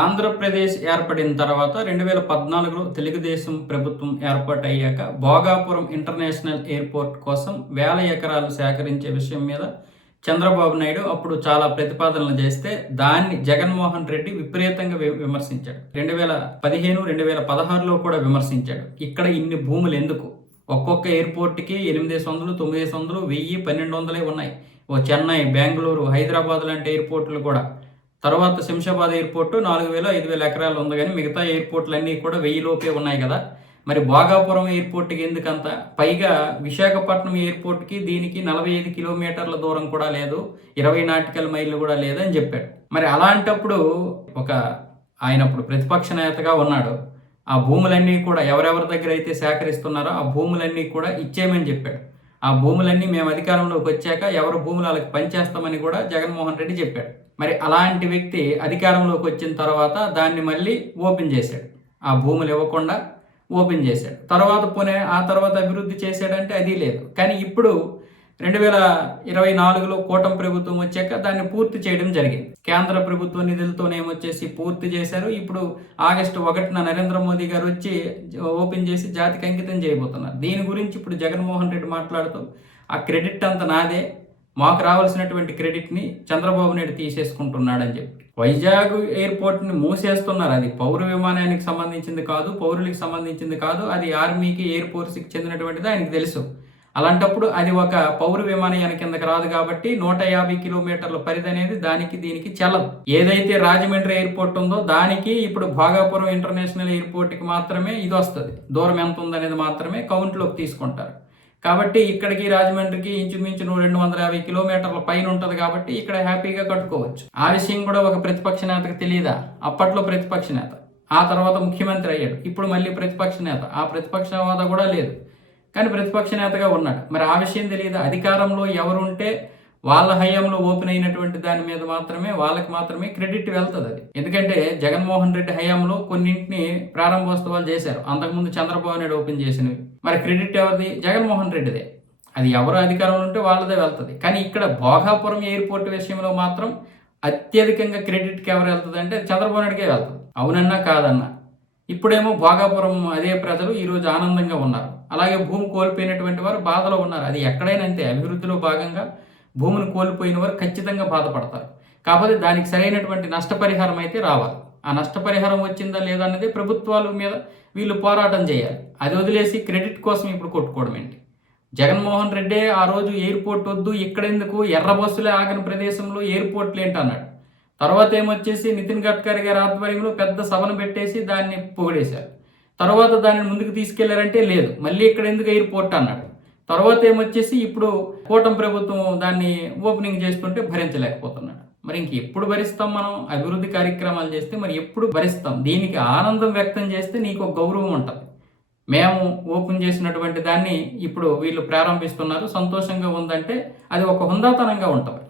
ఆంధ్రప్రదేశ్ ఏర్పడిన తర్వాత 2014లో తెలుగుదేశం ప్రభుత్వం ఏర్పాటయ్యాక భోగాపురం ఇంటర్నేషనల్ ఎయిర్పోర్ట్ కోసం వేల ఎకరాలు సేకరించే విషయం మీద చంద్రబాబు నాయుడు అప్పుడు చాలా ప్రతిపాదనలు చేస్తే దాన్ని జగన్మోహన్ రెడ్డి విపరీతంగా విమర్శించాడు. 2015, 2016లో కూడా విమర్శించాడు. ఇక్కడ ఇన్ని భూములు ఎందుకు? ఒక్కొక్క ఎయిర్పోర్ట్కి 800, 900, 1000, 1200 ఉన్నాయి. ఓ చెన్నై, బెంగళూరు, హైదరాబాద్ లాంటి ఎయిర్పోర్ట్లు కూడా. తర్వాత శంషాబాద్ ఎయిర్పోర్టు 4000, 5000 ఎకరాలు ఉంది, కానీ మిగతా ఎయిర్పోర్ట్లు అన్నీ కూడా 1000 లోపే ఉన్నాయి కదా. మరి భోగాపురం ఎయిర్పోర్ట్కి ఎందుకంత? పైగా విశాఖపట్నం ఎయిర్పోర్ట్కి దీనికి 45 కిలోమీటర్ల దూరం కూడా లేదు, 20 నాటికల్ మైళ్ళు కూడా లేదని చెప్పాడు. మరి అలాంటప్పుడు ఆయన అప్పుడు ప్రతిపక్ష నేతగా ఉన్నాడు. ఆ భూములన్నీ కూడా ఎవరెవరి దగ్గర అయితే సేకరిస్తున్నారో ఆ భూములన్నీ కూడా ఇచ్చేయమని చెప్పాడు. ఆ భూములన్నీ మేము అధికారంలోకి వచ్చాక ఎవరి భూములు వాళ్ళకి పనిచేస్తామని కూడా జగన్మోహన్ రెడ్డి చెప్పాడు. మరి అలాంటి వ్యక్తి అధికారంలోకి వచ్చిన తర్వాత దాన్ని మళ్ళీ ఓపెన్ చేశాడు. ఆ భూములు ఇవ్వకుండా ఓపెన్ చేశాడు. ఆ తర్వాత అభివృద్ధి చేశాడంటే అది లేదు. కానీ ఇప్పుడు 2024లో కూటమి ప్రభుత్వం వచ్చాక దాన్ని పూర్తి చేయడం జరిగింది. కేంద్ర ప్రభుత్వ నిధులతోనేమొచ్చేసి పూర్తి చేశారు. ఇప్పుడు ఆగస్టు 1న నరేంద్ర మోదీ గారు వచ్చి ఓపెన్ చేసి జాతికి అంకితం చేయబోతున్నారు. దీని గురించి ఇప్పుడు జగన్మోహన్ రెడ్డి మాట్లాడుతూ ఆ క్రెడిట్ అంతా నాదే, మాకు రావాల్సినటువంటి క్రెడిట్ని చంద్రబాబు నాయుడు తీసేసుకుంటున్నాడని చెప్పి వైజాగ్ ఎయిర్పోర్ట్ని మూసేస్తున్నారు. అది పౌర విమానానికి సంబంధించింది కాదు, పౌరులకు సంబంధించింది కాదు, అది ఆర్మీకి, ఎయిర్ ఫోర్స్కి చెందినటువంటిది ఆయనకు తెలుసు. అలాంటప్పుడు అది ఒక పౌర విమానయాన కిందకి రాదు కాబట్టి 150 కిలోమీటర్ల పరిధి అనేది దీనికి చెల్లదు. ఏదైతే రాజమండ్రి ఎయిర్పోర్ట్ ఉందో దానికి ఇప్పుడు భోగాపురం ఇంటర్నేషనల్ ఎయిర్పోర్ట్కి మాత్రమే ఇది వస్తుంది. దూరం ఎంత ఉందనేది మాత్రమే కౌంట్లోకి తీసుకుంటారు. కాబట్టి ఇక్కడికి రాజమండ్రికి ఇంచుమించు 250 కిలోమీటర్ల పైన ఉంటుంది కాబట్టి ఇక్కడ హ్యాపీగా కట్టుకోవచ్చు. ఆ విషయం కూడా ఒక ప్రతిపక్ష నేతకు తెలియదా? అప్పట్లో ప్రతిపక్ష నేత, ఆ తర్వాత ముఖ్యమంత్రి అయ్యాడు, ఇప్పుడు మళ్ళీ ప్రతిపక్ష నేత. ఆ ప్రతిపక్ష హోదా కూడా లేదు, కానీ ప్రతిపక్ష నేతగా ఉన్నాడు. మరి ఆ విషయం తెలియదా? అధికారంలో ఎవరుంటే వాళ్ళ హయాంలో ఓపెన్ అయినటువంటి దాని మీద వాళ్ళకి మాత్రమే క్రెడిట్ వెళ్తుంది అది. ఎందుకంటే జగన్మోహన్ రెడ్డి హయాంలో కొన్నింటిని ప్రారంభోత్సవాలు చేశారు, అంతకుముందు చంద్రబాబు నాయుడు ఓపెన్ చేసినవి. మరి క్రెడిట్ ఎవరిది? జగన్మోహన్ రెడ్డిదే. అది ఎవరు అధికారంలో ఉంటే వాళ్ళదే వెళ్తుంది. కానీ ఇక్కడ భోగాపురం ఎయిర్పోర్ట్ విషయంలో మాత్రం అత్యధికంగా క్రెడిట్కి ఎవరు వెళ్తుంది అంటే చంద్రబాబు నాయుడికే వెళ్తుంది. అవునన్నా కాదన్నా. ఇప్పుడేమో భోగాపురం అదే ప్రజలు ఈరోజు ఆనందంగా ఉన్నారు. అలాగే భూమి కోల్పోయినటువంటి వారు బాధలో ఉన్నారు. అది ఎక్కడైనా అంతే. అభివృద్ధిలో భాగంగా భూమిని కోల్పోయిన వారు ఖచ్చితంగా బాధపడతారు. కాకపోతే దానికి సరైనటువంటి నష్టపరిహారం అయితే రావాలి. ఆ నష్టపరిహారం వచ్చిందా లేదా అన్నది ప్రభుత్వాల మీద వీళ్ళు పోరాటం చేయాలి. అది వదిలేసి క్రెడిట్ కోసం ఇప్పుడు కొట్టుకోవడం ఏంటి? జగన్మోహన్ రెడ్డి ఆ రోజు ఎయిర్పోర్ట్ వద్దు, ఇక్కడెందుకు, ఎర్ర బస్సులే ఆగిన ప్రదేశంలో ఎయిర్పోర్ట్లు ఏంటన్నాడు. తర్వాత ఏమొచ్చేసి నితిన్ గడ్కరీ గారి ఆధ్వర్యంలో పెద్ద సభను పెట్టేసి దాన్ని పొగిడేశారు. తర్వాత దాన్ని ముందుకు తీసుకెళ్లారంటే లేదు, మళ్ళీ ఇక్కడ ఎందుకు ఎయిర్పోర్ట్ అన్నాడు. తర్వాత ఏమొచ్చేసి ఇప్పుడు కూటమి ప్రభుత్వం దాన్ని ఓపెనింగ్ చేస్తుంటే భరించలేకపోతున్నాడు. మరి ఎప్పుడు భరిస్తాం మనం? అభివృద్ధి కార్యక్రమాలు చేస్తే మరి ఎప్పుడు భరిస్తాం? దీనికి ఆనందం వ్యక్తం చేస్తే నీకు ఒక గౌరవం ఉంటుంది. మేము ఓపెన్ చేసినటువంటి దాన్ని ఇప్పుడు వీళ్ళు ప్రారంభిస్తున్నారు, సంతోషంగా ఉందంటే అది ఒక హుందాతనంగా ఉంటుంది.